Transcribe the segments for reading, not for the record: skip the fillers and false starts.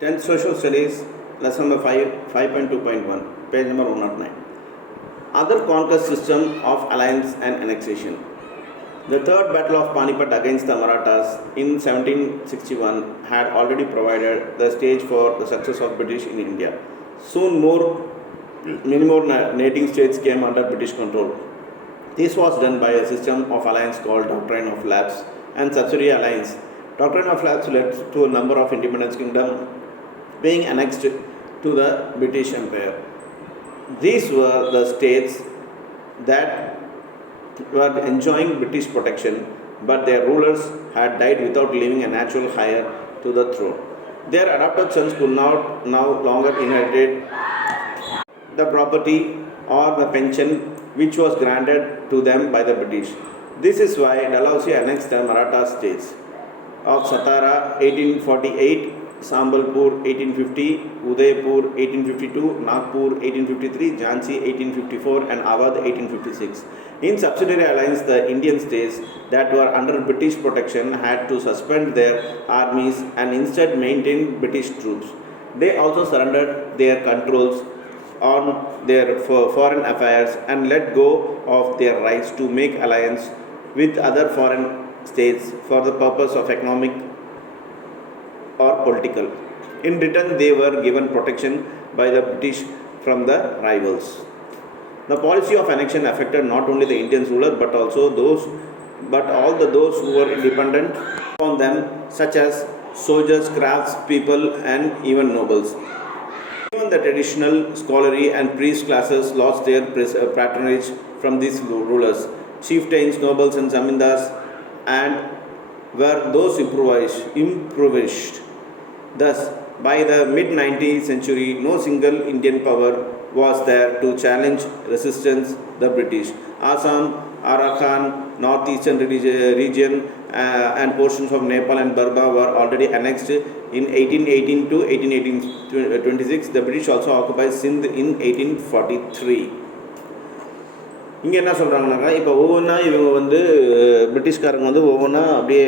10th Social Studies, lesson number 5.2.1, page number 109. Other conquest system of alliance and annexation. The third battle of Panipat against the Marathas in 1761 had already provided the stage for the success of British in India. Soon many more native states came under British control. This was done by a system of alliance called Doctrine of Lapse and Subsidiary Alliance. Doctrine of Lapse led to a number of independent kingdoms being annexed to the British Empire. These were the states that were enjoying British protection, but their rulers had died without leaving a natural heir to the throne. Their adopted sons could not now longer inherit the property or the pension which was granted to them by the British. This is why Dalhousie annexed the Maratha states of Satara 1848, Sambalpur 1850, Udaipur 1852, Nagpur 1853, Jhansi 1854 and Awadh 1856. In subsidiary alliance, the Indian states that were under British protection had to suspend their armies and instead maintain British troops. They also surrendered their controls on their foreign affairs and let go of their rights to make alliance with other foreign states for the purpose of economic or political. In return, they were given protection by the British from the rivals. The policy of annexion affected not only the Indian ruler but also those who were independent on them, such as soldiers, craftspeople, and even nobles. Even the traditional scholarly and priest classes lost their patronage from these rulers. Chieftains, nobles, and zamindars and were those impoverished. Thus, by the mid-19th century, no single Indian power was there to challenge resistance the British. Assam, Arakan, northeastern region and portions of Nepal and Burma were already annexed in 1818 to 1826. The British also occupied Sindh in 1843. இங்கே என்ன சொல்கிறாங்கனாக்கா, இப்போ ஒவ்வொன்றா இவங்க பிரிட்டிஷ்காரங்க ஒவ்வொன்றா அப்படியே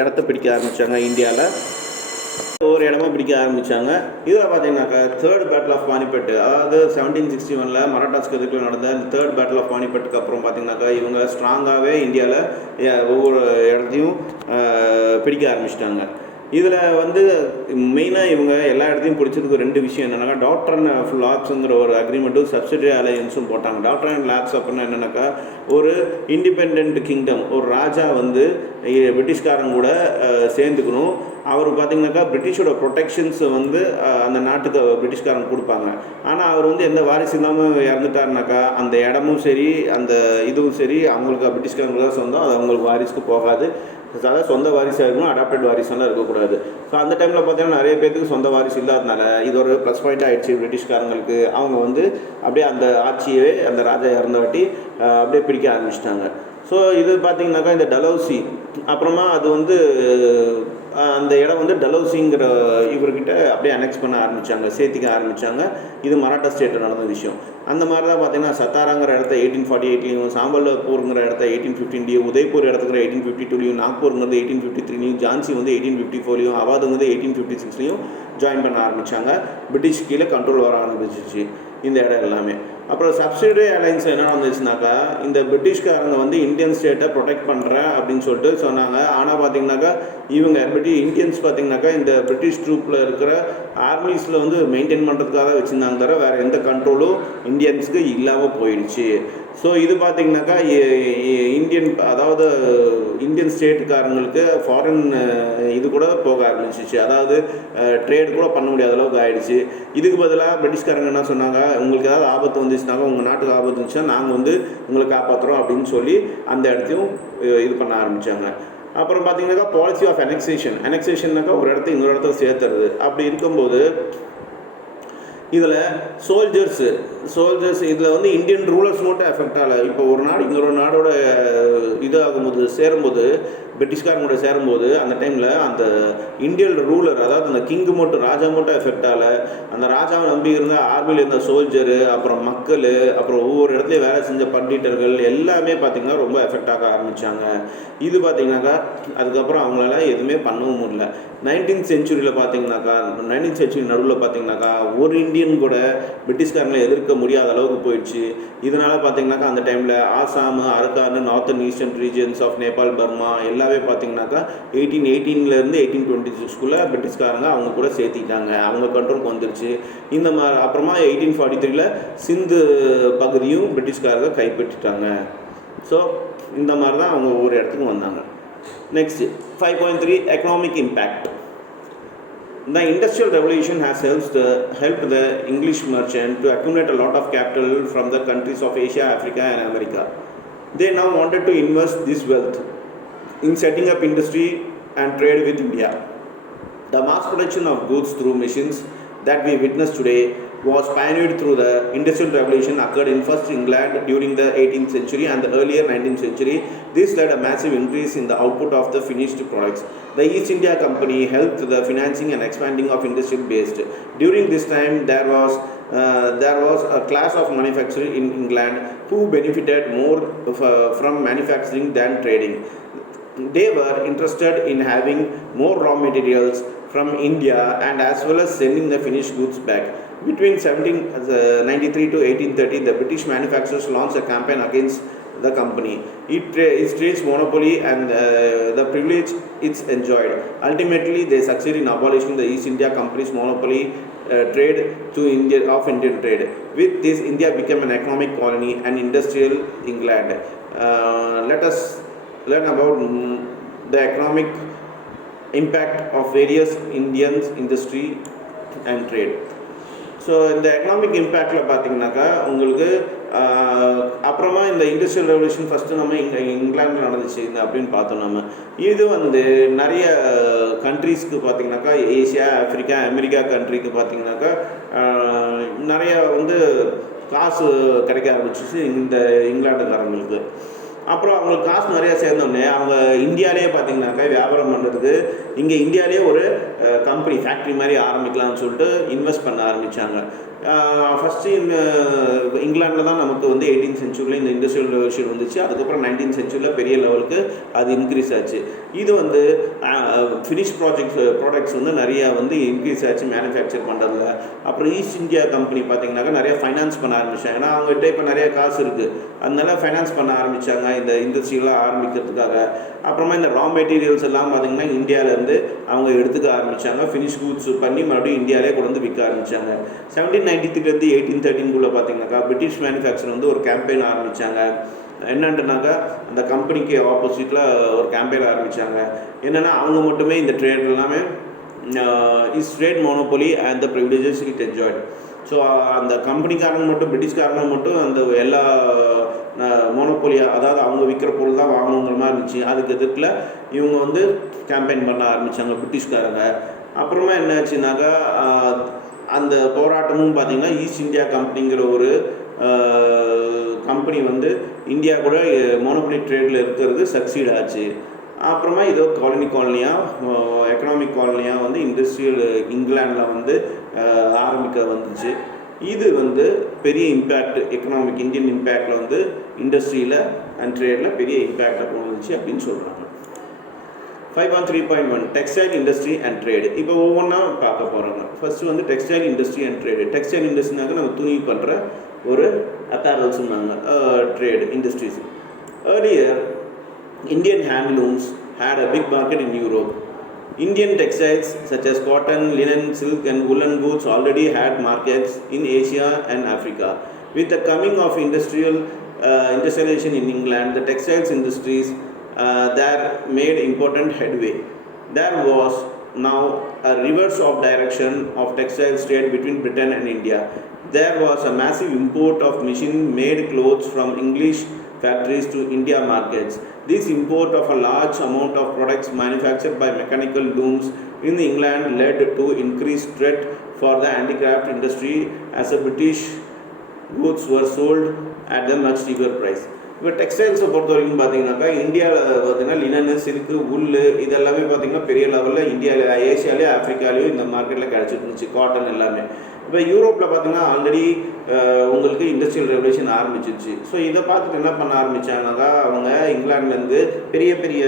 இடத்த பிடிக்க ஆரம்பித்தாங்க. இந்தியாவில் ஒவ்வொரு இடமா பிடிக்க ஆரம்பித்தாங்க. இதில் பார்த்தீங்கன்னாக்கா தேர்ட் பேட்டில் ஆஃப் பானிபட், அதாவது 1761 மராட்டாஸ்க்கு எதிர்த்து நடந்த இந்த தேர்ட் பேட்டில் ஆஃப் பானிபட்டுக்கு அப்புறம் பார்த்தீங்கன்னாக்கா இவங்க ஸ்ட்ராங்காகவே இந்தியாவில் ஒவ்வொரு இடத்தையும் பிடிக்க ஆரம்பிச்சிட்டாங்க. இதில் மெயினாக இவங்க எல்லா இடத்தையும் பிடிச்சதுக்கு ரெண்டு விஷயம் என்னென்னாக்கா, டாக்ட்ரன் ஆஃப் லாப்ஸுங்கிற ஒரு அக்ரிமெண்ட்டும் சப்சிடரி அலையன்ஸும் போட்டாங்க. டாக்ட்ரன் அண்ட் லாப்ஸ் அப்படின்னா என்னென்னாக்கா, ஒரு இண்டிபெண்ட் கிங்டம், ஒரு ராஜா பிரிட்டிஷ்காரங்க கூட சேர்ந்துக்கணும். அவர் பார்த்திங்கனாக்கா பிரிட்டிஷோட ப்ரொடெக்ஷன்ஸ் அந்த நாட்டுக்கு பிரிட்டிஷ்காரங்க கொடுப்பாங்க. ஆனால் அவர் எந்த வாரிசு இல்லாமல் இறந்துட்டாருனாக்கா அந்த இடமும் சரி அந்த இதுவும் சரி அவங்களுக்கு பிரிட்டிஷ்காரங்களுக்கு தான் சொந்தம், அது அவங்களுக்கு வாரிசுக்கு போகாது. அதாவது சொந்த வாரிசாக இருக்கணும், அடாப்டட் வாரிசெல்லாம் இருக்கக்கூடாது. ஸோ அந்த டைமில் பார்த்தீங்கன்னா நிறைய பேருக்கு சொந்த வாரிசு இல்லாதனால இது ஒரு ப்ளஸ் பாயிண்ட் ஆகிடுச்சு பிரிட்டிஷ்காரங்களுக்கு. அவங்க அப்படியே அந்த ஆட்சியவே அந்த ராஜா இறந்த வாட்டி அப்படியே பிடிக்க ஆரம்பிச்சிட்டாங்க. ஸோ இது பார்த்திங்கனாக்கா இந்த டலௌசி அப்புறமா அது அந்த இடம் டலௌசிங்கிற இவர்கிட்ட அப்படியே அனெக்ஸ் பண்ண ஆரம்பித்தாங்க, சேர்த்திக்க ஆரம்பித்தாங்க. இது மராட்டா ஸ்டேட்டில் நடந்த விஷயம். அந்த மாதிரி தான் பார்த்திங்கன்னா சத்தாராங்கிற இடத்த 1848லையும், சாம்பல்பூருங்கிற இடத்த 1815லையும், உதய்பூர் இடத்துக்கு 1852லையும், நாக்பூருங்கிறது 1853லையும், ஜான்சி 1854லையும், அவாதுங்கிறது 1856லையும் ஜாயின் பண்ண ஆரம்பித்தாங்க. பிரிட்டிஷ் கீழே கண்ட்ரோல் வர ஆரம்பிச்சிச்சு இந்த இடம் எல்லாமே. அப்புறம் சப்சிடரி அலைன்ஸ் என்ன வந்துச்சுனாக்கா, இந்த பிரிட்டிஷ்காரங்க இந்தியன் ஸ்டேட்டை ப்ரொடெக்ட் பண்ணுறேன் அப்படின்னு சொல்லிட்டு சொன்னாங்க. ஆனால் பார்த்தீங்கன்னாக்கா இவங்க இந்தியன்ஸ் பார்த்தீங்கன்னாக்கா இந்த பிரிட்டிஷ் ட்ரூப்பில் இருக்கிற ஆர்மிஸில் மெயின்டைன் பண்ணுறதுக்காக வச்சுருந்தாங்க தவிர வேறு எந்த கண்ட்ரோலும் இந்தியன்ஸுக்கு இல்லாமல் போயிடுச்சு. ஸோ இது பார்த்திங்கனாக்கா இந்தியன் ஸ்டேட்டுக்காரங்களுக்கு ஃபாரின் இது கூட போக ஆரம்பிச்சிச்சு, அதாவது ட்ரேட் கூட பண்ண முடியாத அளவுக்கு ஆகிடுச்சு. இதுக்கு பதிலாக பிரிட்டிஷ்காரங்க என்ன சொன்னாங்க, உங்களுக்கு ஏதாவது ஆபத்து வந்துச்சுனாக்கா, உங்கள் நாட்டுக்கு ஆபத்து இருந்துச்சுன்னா நாங்கள் உங்களை காப்பாற்றுறோம் அப்படின்னு சொல்லி அந்த இடத்தையும் இது பண்ண ஆரம்பித்தாங்க. அப்புறம் பார்த்திங்கனாக்கா பாலிசி ஆஃப் அனெக்சேஷன்னாக்கா ஒரு இடத்த இன்னொரு இடத்துல சேர்த்துறது. அப்படி இருக்கும்போது இதில் சோல்ஜர்ஸ் இதில் இந்தியன் ரூலர்ஸ் மட்டும் எஃபெக்ட் ஆகலை. இப்போ ஒரு நாடு இன்னொரு நாடோட இதாகும்போது சேரும்போது பிரிட்டிஷ்காரங்க கூட சேரும்போது அந்த டைமில் அந்த இந்தியன் ரூலர், அதாவது அந்த கிங்கு மட்டும், ராஜா மட்டும் எஃபெக்ட் ஆகலை. அந்த ராஜாவை நம்பி இருந்த ஆர்மியில் இருந்த சோல்ஜரு, அப்புறம் மக்கள், அப்புறம் ஒவ்வொரு இடத்துலையும் வேலை செஞ்ச பண்டிட்டர்கள் எல்லாமே பார்த்திங்கன்னா ரொம்ப எஃபெக்ட் ஆக ஆரம்பித்தாங்க. இது பார்த்திங்கனாக்கா அதுக்கப்புறம் அவங்களால எதுவுமே பண்ணவும் முடியல. 19th செஞ்சுரியில் பார்த்திங்கனாக்கா 19th செஞ்சுரி நடுவில் பார்த்திங்கனாக்கா ஒரு இந்தியன் கூட பிரிட்டிஷ்காரங்களை எதிர்க்க முடியாத அளவுக்கு போயிடுச்சு. இதனால் பார்த்திங்கனாக்கா அந்த டைமில் Assam, Arakan, northern eastern regions of Nepal, Burma எல்லாமே பார்த்திங்கனாக்கா 1818 1826 பிரிட்டிஷ்காரங்க அவங்க கூட சேர்த்திட்டாங்க, அவங்க கண்ட்ரோலுக்கு வந்துருச்சு. இந்த மாதிரி அப்புறமா 1843 சிந்து பகுதியும் பிரிட்டிஷ்காரங்க கைப்பற்றிட்டாங்க. ஸோ இந்த மாதிரி தான் அவங்க ஒவ்வொரு இடத்துக்கும் வந்தாங்க. Next 5.3 economic impact. The Industrial Revolution has helped the English merchant to accumulate a lot of capital from the countries of Asia, Africa and America. They now wanted to invest this wealth in setting up industry and trade with India. The mass production of goods through machines that we witness today was pioneered through the Industrial Revolution occurred in first England during the 18th century and the earlier 19th century. This led a massive increase in the output of the finished products. The East India Company helped the financing and expanding of industrial based. During this time, there was a class of manufacturers in England who benefited more from manufacturing than trading. They were interested in having more raw materials from India and as well as sending the finished goods back. Between 1793 to 1830, the British manufacturers launched a campaign against the company. Its trade monopoly and the privilege it's enjoyed. Ultimately, they succeeded in abolishing the East India Company's monopoly trade to Indian trade. With this, India became an economic colony and industrial England. Let us learn about the economic impact of various Indian industry and trade. So இந்த economic இம்பேக்டில் பார்த்திங்கனாக்கா உங்களுக்கு அப்புறமா இந்த industrial revolution first நம்ம இங்கிலாண்டில் நடந்துச்சு அப்படின்னு பார்த்தோம். நம்ம இது நிறைய கண்ட்ரீஸ்க்கு பார்த்திங்கனாக்கா ஏசியா, ஆஃப்ரிக்கா, அமெரிக்கா கண்ட்ரிக்கு பார்த்திங்கனாக்கா நிறைய காசு கிடைக்க ஆரம்பிச்சிச்சு இந்த இங்கிலாண்டுக்காரங்களுக்கு. அப்புறம் அவங்களுக்கு காசு நிறையா சேர்ந்தோடனே அவங்க இந்தியாவிலே பார்த்திங்கனாக்கா வியாபாரம் பண்ணுறதுக்கு இங்கே இந்தியாவிலே ஒரு கம்பெனி ஃபேக்ட்ரி மாதிரி ஆரம்பிக்கலாம்னு சொல்லிட்டு இன்வெஸ்ட் பண்ண ஆரம்பித்தாங்க. ஃபஸ்ட்டு இங்கிலாண்டில் தான் நமக்கு 18th செஞ்சுரியில் இந்த இண்டஸ்ட்ரியல் ரெவல்யூஷன் வந்துச்சு. அதுக்கப்புறம் 19th செஞ்சுரியில் பெரிய லெவலுக்கு அது இன்க்ரீஸ் ஆச்சு. இது ஃபினிஷ் ப்ராடக்ட்ஸ் நிறையா இன்க்ரீஸ் ஆச்சு மேனுஃபேக்சர் பண்ணுறதுல. அப்புறம் ஈஸ்ட் இந்தியா கம்பெனி பார்த்திங்கனாக்கா நிறையா ஃபைனான்ஸ் பண்ண ஆரம்பித்தாங்க. ஏன்னா அவங்ககிட்ட இப்போ நிறையா காசு இருக்குது, அதனால ஃபைனான்ஸ் பண்ண ஆரம்பித்தாங்க இந்த இண்டஸ்ட்ரியெலாம் ஆரம்பிக்கிறதுக்காக. அப்புறமா இந்த ரா மெட்டீரியல்ஸ் எல்லாம் பார்த்திங்கன்னா இந்தியாவிலேருந்து அவங்க எடுத்துக்க ஆரம்பித்தாங்க. ஃபினிஷ் கூட்ஸ் பண்ணி மறுபடியும் இந்தியாவிலே கொண்டு விற்க ஆரம்பித்தாங்க. 1793 1813 பார்த்திங்கனாக்கா பிரிட்டிஷ் மேனுஃபேக்சர் ஒரு கேம்பெயின் ஆரம்பித்தாங்க. என்னன்ட்டுனாக்கா அந்த கம்பெனிக்கு ஆப்போசிட்டில் ஒரு கேம்பெயின் ஆரம்பித்தாங்க. என்னென்னா அவங்க மட்டுமே இந்த ட்ரேட் எல்லாமே is trade monopoly and the privileges it enjoyed. So அந்த கம்பெனிக்காரங்க மட்டும் பிரிட்டிஷ்காரங்க மட்டும் அந்த எல்லா மோனோபொலியா, அதாவது அவங்க விற்கிற பொருள் தான் வாங்கணுங்கிற மாதிரி இருந்துச்சு. அதுக்கு எதிர்க்கில் இவங்க கேம்பெயின் பண்ண ஆரம்பித்தாங்க பிரிட்டிஷ்காரங்க. அப்புறமா என்னாச்சுனாக்கா அந்த போராட்டமும் பார்த்திங்கன்னா ஈஸ்ட் இந்தியா கம்பெனிங்கிற ஒரு கம்பெனி இந்தியா கூட மோனோபொலி ட்ரேடில் இருக்கிறது சக்சீட் ஆச்சு. அப்புறமா இதோ காலனியாக எக்கனாமிக் காலனியாக இண்டஸ்ட்ரியல் இங்கிலாண்டில் ஆரம்பிக்க வந்துச்சு. இது பெரிய இம்பேக்ட் எக்கனாமிக் இந்தியன் இம்பேக்டில் இண்டஸ்ட்ரியில் அண்ட் ட்ரேடில் பெரிய இம்பேக்டாக கொண்டு வந்துச்சு அப்படின்னு சொல்கிறாங்க. 5.3.1 டெக்ஸ்டைல் இண்டஸ்ட்ரி அண்ட் ட்ரேடு. இப்போ ஒவ்வொன்றா பார்க்க போகிறாங்க. First textile industry and trade. Textile இண்டஸ்ட்ரினாக்க நம்ம துணி பண்ணுற ஒரு apparels trade industries. Earlier, Indian handlooms had a big market in Europe. Indian textiles such as cotton, linen, silk and woolen goods already had markets in Asia and Africa. With the coming of industrialization in England, the textiles industries there made important headway. There was now a reverse of direction of textiles trade between Britain and India. There was a massive import of machine-made clothes from English factories to India markets. This import of a large amount of products manufactured by mechanical looms in England led to increased threat for the handicraft industry as the British goods were sold at a much cheaper price. இப்போ டெக்ஸ்டைல்ஸை பொறுத்த வரைக்கும் பார்த்தீங்கன்னாக்கா இந்தியாவில் பார்த்தீங்கன்னா linen, silk, உல்லு இதெல்லாமே பார்த்தீங்கன்னா பெரிய லெவலில் இந்தியாவில், ஏஷியாலேயும் ஆஃப்ரிக்காலேயும் இந்த மார்க்கெட்டில் கிடச்சிட்டு இருந்துச்சு, காட்டன் எல்லாமே. இப்போ யூரோப்பில் பார்த்தீங்கன்னா ஆல்ரெடி உங்களுக்கு இண்டஸ்ட்ரியல் ரெவல்யூஷன் ஆரம்பிச்சிருச்சு. ஸோ இதை பார்த்துட்டு என்ன பண்ண ஆரம்பித்தாங்கனாக்கா அவங்க இங்கிலாந்துலேருந்து பெரிய பெரிய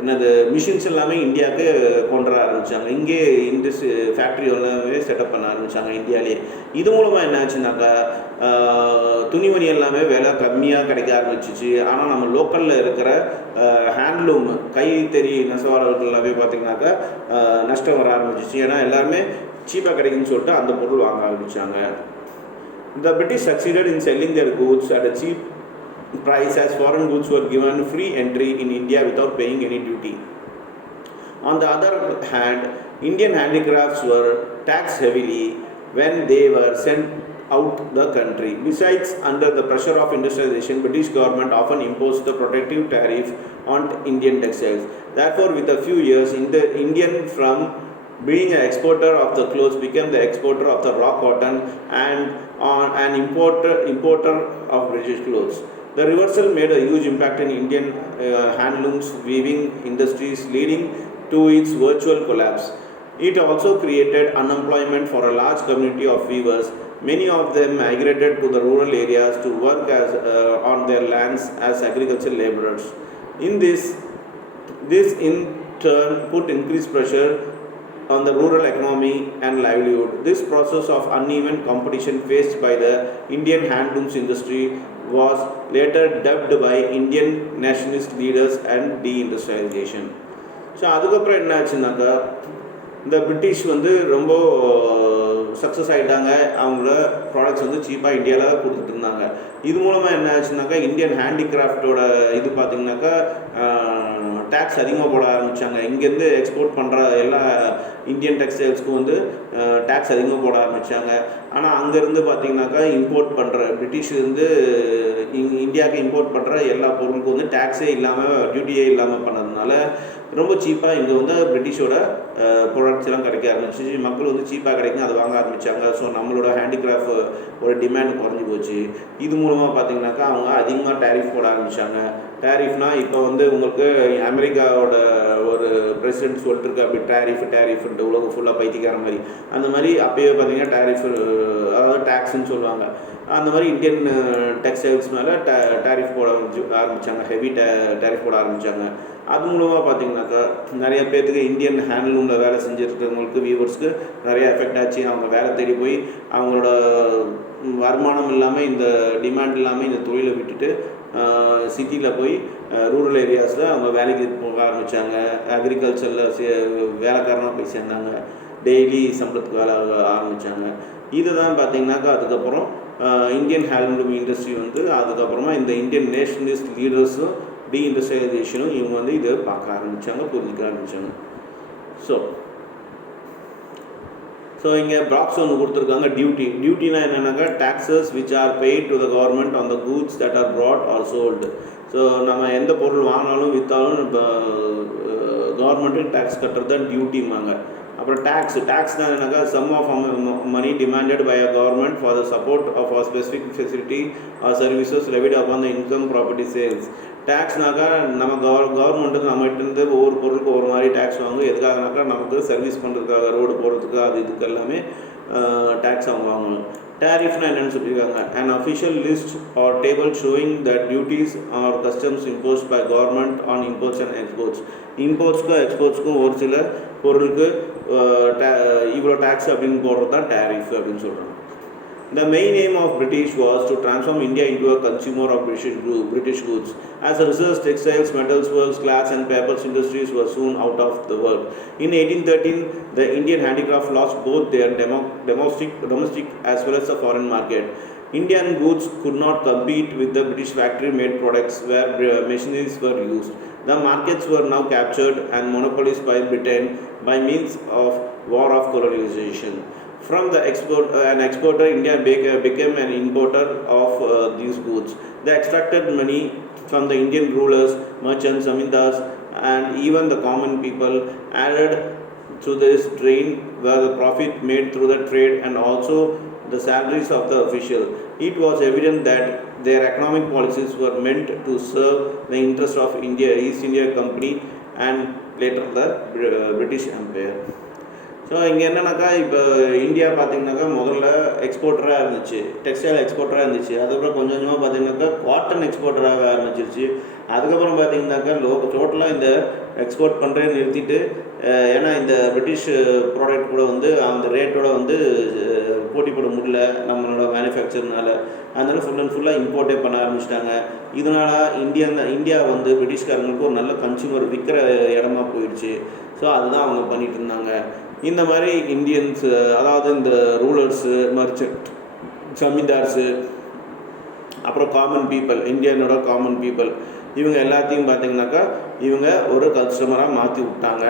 என்னது மிஷின்ஸ் எல்லாமே இந்தியாவுக்கு கொண்டு வர ஆரம்பித்தாங்க. இங்கே இண்டஸ்ட்ரி ஃபேக்ட்ரி எல்லாமே செட்டப் பண்ண ஆரம்பித்தாங்க இந்தியாவிலேயே. இது மூலமாக என்ன ஆச்சுனாக்கா துணிமணி எல்லாமே விலை கம்மியாக கிடைக்க ஆரம்பிச்சிச்சு. ஆனால் நம்ம லோக்கலில் இருக்கிற ஹேண்ட்லூம் கைத்தறி நெசவாளர்கள் எல்லாமே பார்த்திங்கனாக்கா நஷ்டம் வர ஆரம்பிச்சிச்சு. ஏன்னா எல்லாருமே சீப்பாக கிடைக்குன்னு சொல்லிட்டு அந்த பொருள் வாங்க ஆரம்பித்தாங்க. The British succeeded in selling their goods at a cheap price as foreign goods were given free entry in India without paying any duty. On the other hand, Indian handicrafts were taxed heavily when they were sent out the country. Besides, under the pressure of industrialization, British government often imposed the protective tariff on Indian textiles. Therefore, with a few years, Indian from being an exporter of the clothes became the exporter of the raw cotton and an importer of British clothes. The reversal made a huge impact in Indian handlooms weaving industries, leading to its virtual collapse. It also created unemployment for a large community of weavers. Many of them migrated to the rural areas to work on their lands as agricultural laborers. This in turn put increased pressure on the rural economy and livelihood. This process of uneven competition faced by the Indian handlooms industry was later dubbed by Indian nationalist leaders and deindustrialization. So அதுக்கப்புறம் என்ன ஆச்சுனாக்கா இந்த British ரொம்ப success ஆகிட்டாங்க. அவங்களோட products சீப்பாக இந்தியாவில் கொடுத்துட்டு இருந்தாங்க. இது மூலமாக என்ன ஆச்சுனாக்கா இந்தியன் ஹேண்டிகிராஃப்டோட இது பார்த்திங்கனாக்கா டேக்ஸ் அதிகமாக போட ஆரம்பித்தாங்க. இங்கேருந்து எக்ஸ்போர்ட் பண்ணுற எல்லா இந்தியன் டெக்ஸ்டைல்ஸ்க்கும் டேக்ஸ் அதிகமாக போட ஆரம்பித்தாங்க. ஆனால் அங்கேருந்து பார்த்திங்கனாக்கா இம்போர்ட் பண்ணுற பிரிட்டிஷ்லேருந்து இந்தியாவுக்கு இம்போர்ட் பண்ணுற எல்லா பொருளுக்கும் டேக்ஸே இல்லாமல் டியூட்டியே இல்லாமல் பண்ணதுனால ரொம்ப சீப்பாக இங்கே பிரிட்டிஷோட ப்ராடக்ட்ஸ் எல்லாம் கிடைக்க ஆரம்பிச்சிச்சு. மக்கள் சீப்பாக கிடைக்கும், அதை வாங்க ஆரம்பித்தாங்க. ஸோ நம்மளோட ஹேண்டிகிராஃப்ட் ஒரு டிமாண்ட் குறைஞ்சி போச்சு. இது மூலமாக பார்த்திங்கனாக்கா அவங்க அதிகமாக டேரிஃப் போட ஆரம்பித்தாங்க. டேரிஃப்னால் இப்போ உங்களுக்கு அமெரிக்காவோட ஒரு பிரசிடென்ட் சொல்லிட்டுருக்கு அப்படி டேரிஃப்ன்ட்டு உலகம் ஃபுல்லாக பைத்திக்கார மாதிரி. அந்த மாதிரி அப்போயே பார்த்திங்கன்னா டேரிஃப் அதாவது டேக்ஸ்ன்னு சொல்லுவாங்க. அந்த மாதிரி இந்தியன் டெக்ஸ்டைல்ஸ் மேலே டேரிஃப் போட ஆரம்பித்தாங்க, ஹெவி டேரிஃப் போட ஆரம்பித்தாங்க. அது மூலமாக பார்த்திங்கனாக்கா நிறைய பேர்த்துக்கு இந்தியன் ஹேண்ட்லூமில் வேலை செஞ்சுருக்கிறவங்களுக்கு வியூவர்ஸ்க்கு நிறைய எஃபெக்ட் ஆச்சு. அவங்க வேலை தேடி போய் அவங்களோட வருமானம் இல்லாமல் இந்த டிமாண்ட் இல்லாமல் இந்த தொழிலை விட்டுட்டு சிட்டியில் போய் ரூரல் ஏரியாஸில் அவங்க வேலைக்கு போக ஆரம்பித்தாங்க. அக்ரிகல்ச்சரில் வேலைக்காரனாக போய் சேர்ந்தாங்க. டெய்லி சம்பளத்துக்கு வேலை ஆரம்பித்தாங்க. இதுதான் பார்த்திங்கனாக்கா அதுக்கப்புறம் இந்தியன் ஹேண்ட்லூம் இண்டஸ்ட்ரி அதுக்கப்புறமா இந்த இந்தியன் நேஷனலிஸ்ட் லீடர்ஸும் டீஇண்டஸ்ட்ரியலைசேஷனும் இவங்க இதை பார்க்க ஆரம்பித்தாங்க, புரிஞ்சிக்க ஆரம்பித்தாங்க. ஸோ இங்கே ப்ராக்ஸ் கொடுத்துருக்காங்க. டியூட்டினா என்னென்னாக்கா taxes which are paid to the government on the goods that are brought or sold. So நம்ம எந்த பொருள் வாங்கினாலும் விற்றாலும் இப்போ கவர்மெண்ட்டுக்கு டேக்ஸ் கட்டுறது தான் டியூட்டிம்பாங்க. அப்புறம் டேக்ஸ் தான் என்னக்கா sum of money demanded by a government for the support of a specific facility or services levied upon the income property sales. டேக்ஸ்னாக்கா நம்ம கவர்மெண்ட்டுக்கு நம்மகிட்டேருந்து ஒவ்வொரு பொருளுக்கு ஒரு மாதிரி டேக்ஸ் வாங்குவோம். எதுக்காகனாக்கா நமக்கு சர்வீஸ் பண்ணுறதுக்காக, ரோடு போகிறதுக்கு, அது இதுக்கு எல்லாமே டேக்ஸ் அவங்க வாங்கணும். டேரிஃப்னா என்னென்னு சொல்லியிருக்காங்க, an official list or table showing that duties or customs imposed by government on imports and exports. இம்போர்ட்ஸ்க்கும் எக்ஸ்போர்ட்ஸ்க்கும் ஒரு சில பொருளுக்கு இவ்வளோ டேக்ஸ் அப்படின்னு போடுறது தான் டேரிஃப் அப்படின்னு சொல்கிறாங்க. The main aim of British was to transform India into a consumer of British goods. As a result, textiles, metals works, glass and papers industries were soon out of the world. In 1813, the Indian handicraft lost both their domestic as well as the foreign market. Indian goods could not compete with the British factory-made products where machineries were used. The markets were now captured and monopolized by Britain by means of war of colonization. From the exporter, India became an importer of these goods. They extracted money from the Indian rulers, merchants, zamindars, and even the common people. Added to this drain were the profit made through the trade and also the salaries of the official. It was evident that their economic policies were meant to serve the interest of India, East India Company and later the British Empire. So இங்கே என்னன்னாக்கா இப்போ India பார்த்திங்கனாக்கா முதல்ல எக்ஸ்போர்ட்டராக இருந்துச்சு, textile எக்ஸ்போர்ட்டராக இருந்துச்சு. அதுக்கப்புறம் கொஞ்சம் கொஞ்சமாக பார்த்திங்கனாக்கா காட்டன் எக்ஸ்போர்ட்டராக ஆரம்பிச்சிருச்சு. அதுக்கப்புறம் பார்த்திங்கனாக்கா டோட்டலாக இந்த எக்ஸ்போர்ட் பண்ணுறே நிறுத்திட்டு, ஏன்னா இந்த பிரிட்டிஷ் ப்ராடக்ட் கூட வந்து அந்த ரேட்டோட வந்து போட்டி போட முடியல நம்மளோட மேனுஃபேக்சர்னால, அதனால் ஃபுல்லாக இம்போர்ட்டே பண்ண ஆரம்பிச்சிட்டாங்க. இதனால் இந்தியா வந்து பிரிட்டிஷ்காரங்களுக்கு ஒரு நல்ல கன்சியூமர் விற்கிற இடமா போயிடுச்சு. ஸோ அதுதான் அவங்க பண்ணிகிட்டு இருந்தாங்க. இந்த மாதிரி இந்தியன்ஸ், அதாவது இந்த ரூலர்ஸு, மர்ச்சன்ட், ஜமீன்தார்ஸு, அப்புறம் காமன் பீப்புள், இந்தியனோட காமன் பீப்புள், இவங்க எல்லாத்தையும் பார்த்திங்கனாக்கா இவங்க ஒரு கஸ்டமராக மாற்றி விட்டாங்க.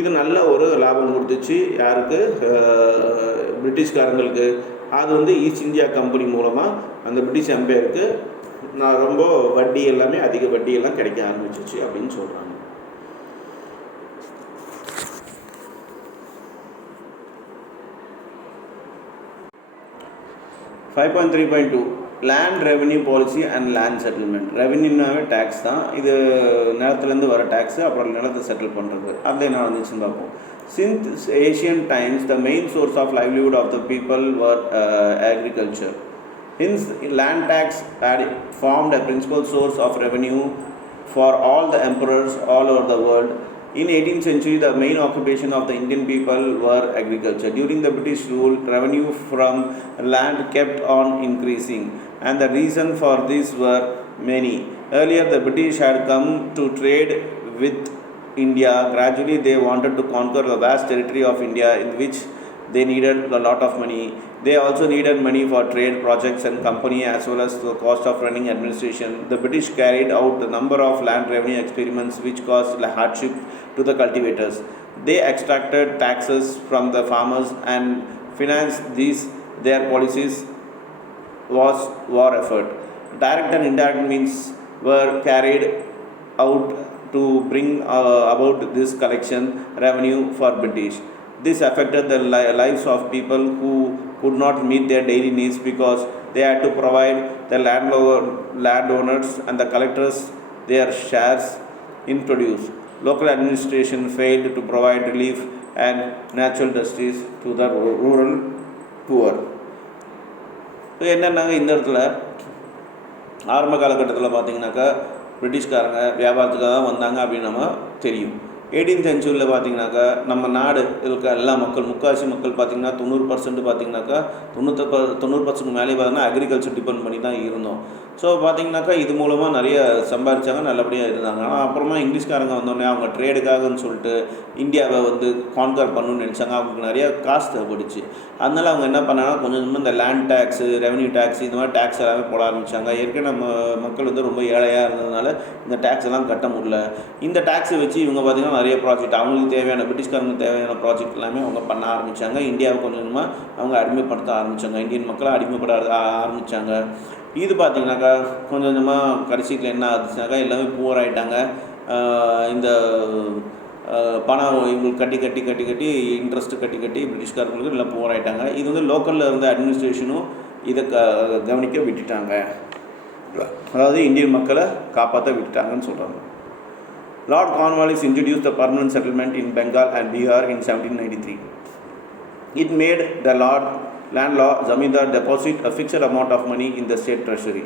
இது நல்ல ஒரு லாபம் கொடுத்துச்சு. யாருக்கு? பிரிட்டிஷ்காரங்களுக்கு. அது வந்து ஈஸ்ட் இந்தியா கம்பெனி மூலமாக அந்த பிரிட்டிஷ் எம்பையருக்கு ரொம்ப வட்டி எல்லாமே அதிக வட்டியெல்லாம் கிடைக்க ஆரம்பிச்சிச்சு அப்படின்னு சொல்கிறாங்க. 5.3.2 land revenue policy and land settlement. ரெவன்யூனாவே டேக்ஸ் தான். இது நிலத்துலேருந்து வர டேக்ஸு, அப்புறம் நிலத்தை செட்டில் பண்ணுறது. அது என்ன வந்துச்சுன்னு பார்ப்போம். Since ancient times, the main source of livelihood of the people were agriculture. Hence, land tax had formed a principal source of revenue for all the emperors all over the world. In 18th century, the main occupation of the Indian people were agriculture. During the British rule, revenue from land kept on increasing, and the reason for this were many. Earlier, the British had come to trade with India. Gradually, they wanted to conquer the vast territory of India, in which they needed a lot of money. They also needed money for trade projects and company, as well as the cost of running administration. The British carried out a number of land revenue experiments which caused hardship to the cultivators. They extracted taxes from the farmers and financed their policies was war effort. Direct and indirect means were carried out to bring about this collection revenue for British. This affected the lives of people who could not meet their daily needs because they had to provide the landowners and the collectors their shares in produce. Local administration failed to provide relief and natural justice to the rural poor. So என்னென்னாங்க, இந்த இடத்துல ஆரம்ப காலகட்டத்தில் பார்த்திங்கனாக்கா பிரிட்டிஷ்காரங்க வியாபாரத்துக்காக தான் வந்தாங்க அப்படின்னு நம்ம தெரியும். 18th சென்ச்சுரியில் பார்த்திங்கனாக்கா நம்ம நாடு இருக்க எல்லா மக்கள், முக்கால்வாசி மக்கள் பார்த்திங்கன்னா 90% பார்த்திங்கனாக்கா 90% மேலே பார்த்தீங்கன்னா அக்ரிகல்ச்சர் டிபெண்ட் பண்ணி தான் இருந்தோம். ஸோ பார்த்திங்கனாக்கா இது மூலமாக நிறைய சம்பாதிச்சாங்க, நல்லபடியாக இருந்தாங்க. ஆனால் அப்புறமா இங்கிலீஷ்காரங்க வந்தோடனே அவங்க ட்ரேடுக்காகன்னு சொல்லிட்டு இந்தியாவை வந்து கான்கர் பண்ணணும்னு நினச்சாங்க. அவங்களுக்கு நிறைய காசு தேவைப்படுச்சு. அதனால் அவங்க என்ன பண்ணாங்கன்னா கொஞ்சம் கொஞ்சமாக இந்த லேண்ட் டேக்ஸு, ரெவன்யூ டேக்ஸ், இந்த மாதிரி டேக்ஸ் எல்லாமே போட ஆரம்பித்தாங்க. ஏற்கனவே நம்ம மக்கள் வந்து ரொம்ப ஏழையாக இருந்ததுனால இந்த டேக்ஸ் எல்லாம் கட்ட முடியல. இந்த டேக்ஸை வச்சு இவங்க பார்த்திங்கன்னா நிறைய ப்ராஜெக்ட், அவங்களுக்கு தேவையான, பிரிட்டிஷ்காரங்களுக்கு தேவையான ப்ராஜெக்ட் எல்லாமே அவங்க பண்ண ஆரம்பித்தாங்க. இந்தியாவை கொஞ்சம் கொஞ்சமாக அவங்க அடிமைப்படுத்த ஆரம்பித்தாங்க. இந்தியன் மக்களை அடிமைப்பட ஆரம்பித்தாங்க. இது பார்த்திங்கனாக்கா கொஞ்சம் கொஞ்சமாக கடைசியில் என்ன ஆச்சுனாக்கா எல்லாமே புவர் ஆகிட்டாங்க. இந்த பணம் இவங்களுக்கு கட்டி இன்ட்ரெஸ்ட்டு கட்டி பிரிட்டிஷ்காரங்களுக்கு எல்லாம் புவர் ஆகிட்டாங்க. இது வந்து லோக்கலில் இருந்த அட்மினிஸ்ட்ரேஷனும் இதை கவனிக்க விட்டுட்டாங்க. அதாவது இந்தியன் மக்களை காப்பாற்ற விட்டுட்டாங்கன்னு சொல்கிறாங்க. Lord Cornwallis introduced the permanent settlement in Bengal and Bihar in 1793. It made the land law zamindar deposit a fixed amount of money in the state treasury.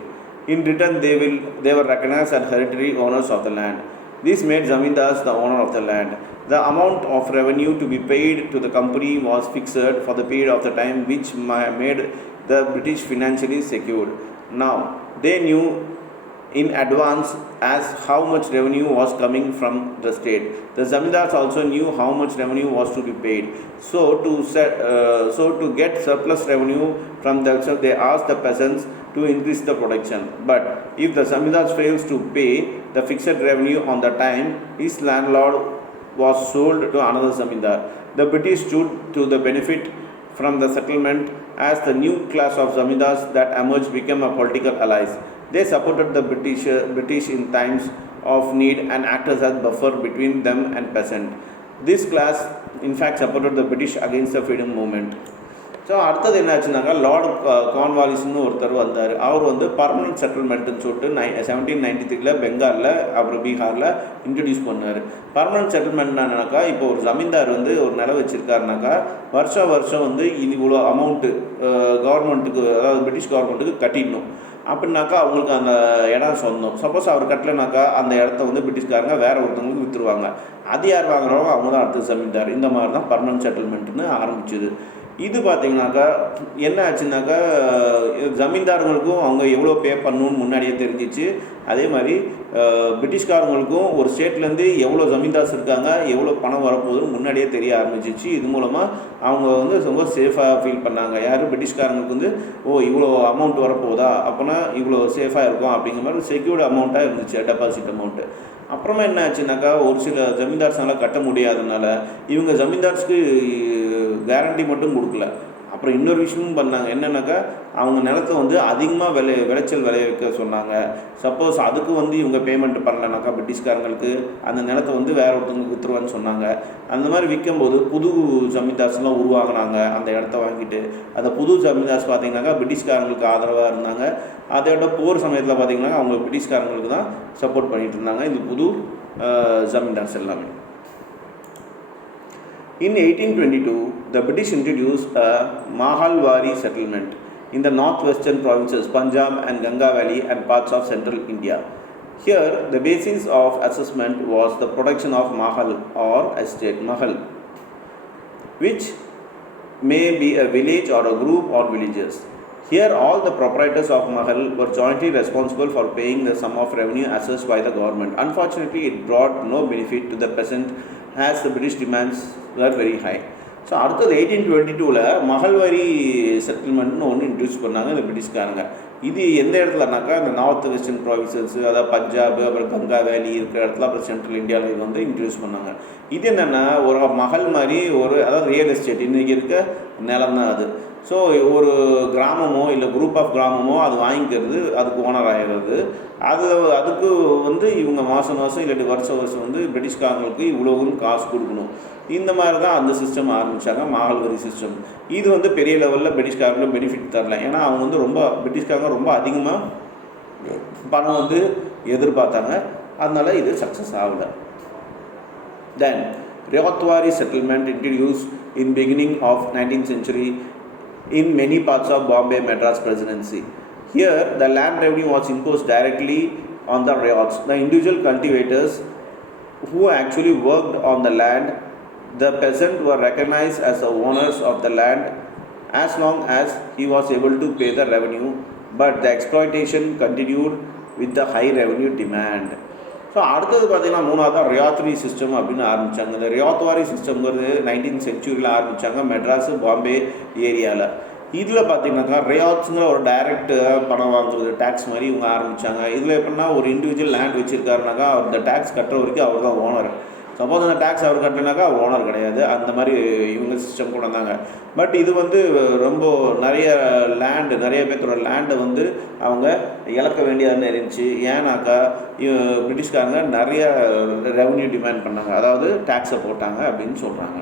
In return, they were recognized as hereditary owners of the land. This made zamindars the owner of the land. The amount of revenue to be paid to the company was fixed for the period of the time, which made the British financially secured. Now, they knew in advance as how much revenue was coming from the state. The zamindars also knew how much revenue was to be paid. So to get surplus revenue from themselves, they asked the peasants to increase the production. But if the zamindars fails to pay the fixed revenue on the time, his landlord was sold to another zamindar. The British stood to the benefit from the settlement as the new class of zamindars that emerged became a political allies. They supported the British in times of need and acted as buffer between them and peasant. This class, in fact, supported the British against the freedom movement. So அடுத்தது என்ன ஆச்சுனாக்கா Lord கார்ன்வாலிஸ்னு ஒருத்தர் வந்தார். அவர் வந்து permanent செட்டில்மெண்ட்டுன்னு சொல்லிட்டு 1793 பெங்காலில் அப்புறம் பீகாரில் introduce பண்ணார். பர்மனன்ட் செட்டில்மெண்ட்னாக்கா இப்போ ஒரு ஜமீன்தார் வந்து ஒரு நிலம் வச்சுருக்காருனாக்கா வருஷம் வந்து இவ்வளோ அமௌண்ட்டு கவர்மெண்ட்டுக்கு, அதாவது பிரிட்டிஷ் கவர்மெண்ட்டுக்கு கட்டிடணும். அப்படின்னாக்கா அவங்களுக்கு அந்த இடம் சொந்தம். சப்போஸ் அவர் கட்டலைனாக்கா அந்த இடத்த வந்து பிரிட்டிஷ்காரங்க வேறு ஒருத்தவங்களுக்கு விற்றுருவாங்க. அது யார் வாங்குறவங்க அவங்க தான் அடுத்த ஜமீன்தார். இந்த மாதிரி தான் பர்மனன்ட் செட்டில்மெண்ட்டுன்னு ஆரம்பிச்சுது. இது பார்த்திங்கனாக்கா என்ன ஆச்சுனாக்கா ஜமீன்தார்களுக்கும் அவங்க எவ்வளோ பே பண்ணணுன்னு முன்னாடியே தெரிஞ்சிச்சு. அதே மாதிரி பிரிட்டிஷ்காரங்களுக்கும் ஒரு ஸ்டேட்லேருந்து எவ்வளோ ஜமீன்தார்ஸ் இருக்காங்க, எவ்வளோ பணம் வரப்போகுதுன்னு முன்னாடியே தெரிய ஆரம்பிச்சிச்சு. இது மூலமாக அவங்க வந்து ரொம்ப சேஃபாக ஃபீல் பண்ணாங்க. யார் பிரிட்டிஷ்காரங்களுக்கு வந்து இவ்வளோ அமௌண்ட் வரப்போகுதா, அப்போனா இவ்வளோ சேஃபாக இருக்கும் அப்படிங்கிற மாதிரி செக்யூர்டு அமௌண்ட்டாக இருந்துச்சு டெபாசிட் அமௌண்ட்டு. அப்புறமா என்ன ஆச்சுனாக்கா ஒரு சில ஜமீன்தார்ஸ்னால் கட்ட முடியாதனால இவங்க ஜமீன்தார்ஸ்க்கு கேரண்டி மட்டும் கொடுக்கல. அப்புறம் இன்னொரு விஷயமும் பண்ணாங்க. என்னென்னாக்கா அவங்க நிலத்தை வந்து அதிகமாக விளைச்சல் விளைவிக்க சொன்னாங்க. சப்போஸ் அதுக்கு வந்து இவங்க பேமெண்ட் பண்ணலனாக்கா பிரிட்டிஷ்காரங்களுக்கு அந்த நிலத்தை வந்து வேற ஒருத்தவங்களுக்கு விற்றுருவான்னு சொன்னாங்க. அந்த மாதிரி விற்கும்போது புது ஜமீன்தார்ஸ்லாம் உருவாங்கினாங்க அந்த இடத்த வாங்கிட்டு. அந்த புது ஜமீன்தார்ஸ் பார்த்திங்கனாக்கா பிரிட்டிஷ்காரங்களுக்கு ஆதரவாக இருந்தாங்க. அதோட போர் சமயத்தில் பார்த்திங்கனாக்கா அவங்க பிரிட்டிஷ்காரங்களுக்கு தான் சப்போர்ட் பண்ணிகிட்டு இருந்தாங்க இந்த புது ஜமீன்தார்ஸ் எல்லாமே. In 1822, the British introduced a Mahalwari settlement in the northwestern provinces Punjab and Ganga Valley and parts of central India. Here, the basis of assessment was the production of mahal or estate, mahal, which may be a village or a group or villages. Here, all the proprietors of mahal were jointly responsible for paying the sum of revenue assessed by the government. Unfortunately, it brought no benefit to the peasant as the British demands were very high. So அடுத்தது 1822 மகள்வாரி செட்டில்மெண்ட்னு ஒன்று introduce பண்ணாங்க இந்த பிரிட்டிஷ்காரங்க. இது எந்த இடத்துலனாக்கா இந்த north western provinces, அதாவது பஞ்சாப், அப்புறம் கங்கா வேலி இருக்கிற இடத்துல, அப்புறம் சென்ட்ரல் இந்தியாவில் இது வந்து இன்ட்ரடியூஸ் பண்ணாங்க. இது என்னென்னா ஒரு மகள் மாதிரி அதாவது ரியல் எஸ்டேட் இன்றைக்கி இருக்க நிலம் தான் அது. ஸோ ஒரு கிராமமோ இல்லை குரூப் ஆஃப் கிராமமோ அது வாங்கிக்கிறது, அதுக்கு ஓனர் ஆகிறது. அதுக்கு வந்து இவங்க மாதம் இல்லாட்டி வருஷம் வந்து பிரிட்டிஷ்காரங்களுக்கு இவ்வளோன்னு காசு கொடுக்கணும். இந்த மாதிரி தான் அந்த சிஸ்டம் ஆரம்பித்தாங்க, மகள்வாரி சிஸ்டம். இது வந்து பெரிய லெவலில் பிரிட்டிஷ்காரங்களும் பெனிஃபிட் தரல. ஏன்னா அவங்க வந்து பிரிட்டிஷ்காரங்க ரொம்ப அதிகமாக பணம் வந்து எதிர்பார்த்தாங்க. அதனால் இது சக்ஸஸ் ஆகலை. Then ryotwari settlement introduced in beginning of 19th century in many parts of Bombay Madras Presidency. Here, the land revenue was imposed directly on the ryots, the individual cultivators who actually worked on the land. The peasant were recognized as the owners of the land as long as he was able to pay the revenue, but the exploitation continued with the high revenue demand. So அடுத்தது பார்த்திங்கன்னா மூணாவது தான் ரியாத்வாரி system அப்படின்னு ஆரம்பித்தாங்க. இந்த ரியாத்வாரி சிஸ்டம்ங்கிறது 19th century ஆரம்பித்தாங்க மெட்ராஸு பாம்பே ஏரியாவில். இதில் பார்த்திங்கனாக்கா ரியாத்ஸுங்கிற ஒரு டைரக்ட் பணம் வாங்குறது டேக்ஸ் மாதிரி இவங்க ஆரம்பித்தாங்க. இதில் எப்படின்னா ஒரு இண்டிவிஜுவல் லேண்ட் வச்சுருக்காருனாக்கா அந்த டேக்ஸ் கட்டுற வரைக்கும் அவர் தான் ஓனர். சப்போஸ் அந்த டேக்ஸ் அவர் கட்டினாக்கா ஓனர் கிடையாது. அந்த மாதிரி இவங்க சிஸ்டம் கொண்டு வந்தாங்க. பட் இது வந்து ரொம்ப நிறைய பேர்த்தோட லேண்டை வந்து அவங்க இழக்க வேண்டியதாக இருந்துச்சு. ஏன்னாக்கா பிரிட்டிஷ்காரங்க நிறைய ரெவன்யூ டிமாண்ட் பண்ணாங்க, அதாவது டேக்ஸை போட்டாங்க அப்படின்னு சொல்கிறாங்க.